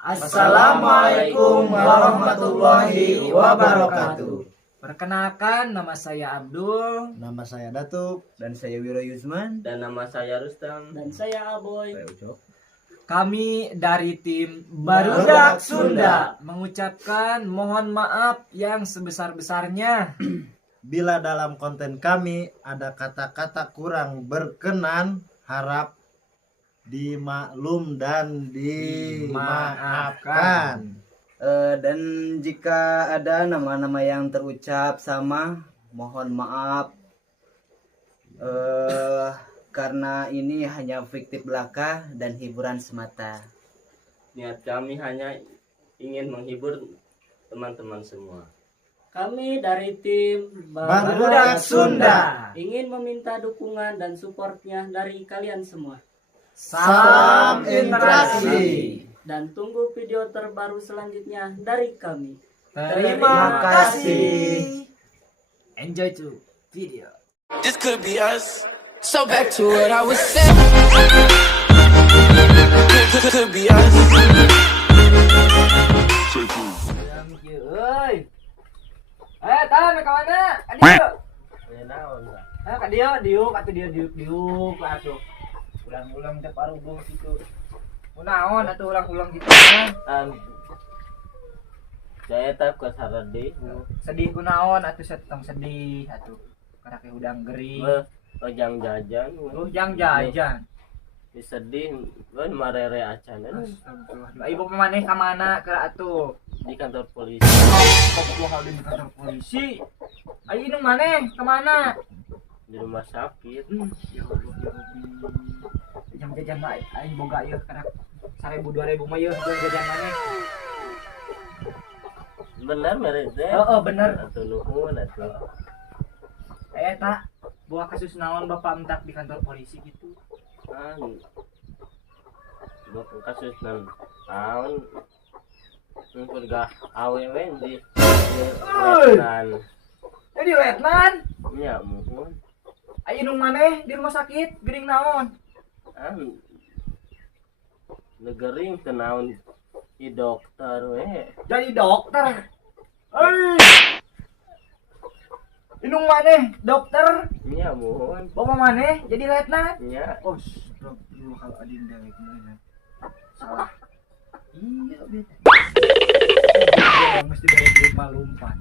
Assalamualaikum warahmatullahi wabarakatuh. Perkenalkan, nama saya Abdul. Nama saya Datuk. Dan saya Wiro Yusman. Dan nama saya Rustam. Dan saya Aboy. Kami dari tim Barudak Sunda mengucapkan mohon maaf yang sebesar-besarnya Bila dalam konten kami ada kata-kata kurang berkenan, harap dimaklum dan dimaafkan. Dan jika ada nama-nama yang terucap sama, mohon maaf. Karena ini hanya fiktif belaka dan hiburan semata. Niat kami hanya ingin menghibur teman-teman semua. Kami dari tim Barudak Sunda ingin meminta dukungan dan supportnya dari kalian semua. Salam interaksi. Dan tunggu video terbaru selanjutnya dari kami. Terima kasih. Enjoy to video. This could be us. So back to what I was saying. Could be us. Tahan ke mana? Adio. Diuk atuh. Ulang-ulang teh parubuh situ. Kunaon atuh ulang-ulang gitu. Saya tak ke sarade. Sedih kunaon atuh setong sedih atuh. Karena ke udang gering. Ojang jajan. Jang jajan. Disedih, kan marere acan. Astagfirullah. Ibu pemaneh ka mana keur atuh? Di kantor polisi. Kok hal di kantor polisi? Ayo inung maneh ka mana? Di rumah sakit. Ya Allah ya Rabbi. Jam jajan mah aing boga ieu kada 1000 2000 mah ieu jajan maneh. Benar mere teh. Heeh bener. Atuh nuhun atuh. Eta buah kasus naon Bapak entak di kantor polisi gitu. Kasus nan tahun perga awewe di letnan. Jadi letnan? Ya muhun. Ayo inung maneh di rumah sakit gering naon? Negering tenaun di dokter we. Jadi dokter. Inung maneh dokter. Ya muhun. Bapak maneh jadi letnan. Ya. Oh, kalau adinda itu salah. Iya, beta. Mesti dari lompat.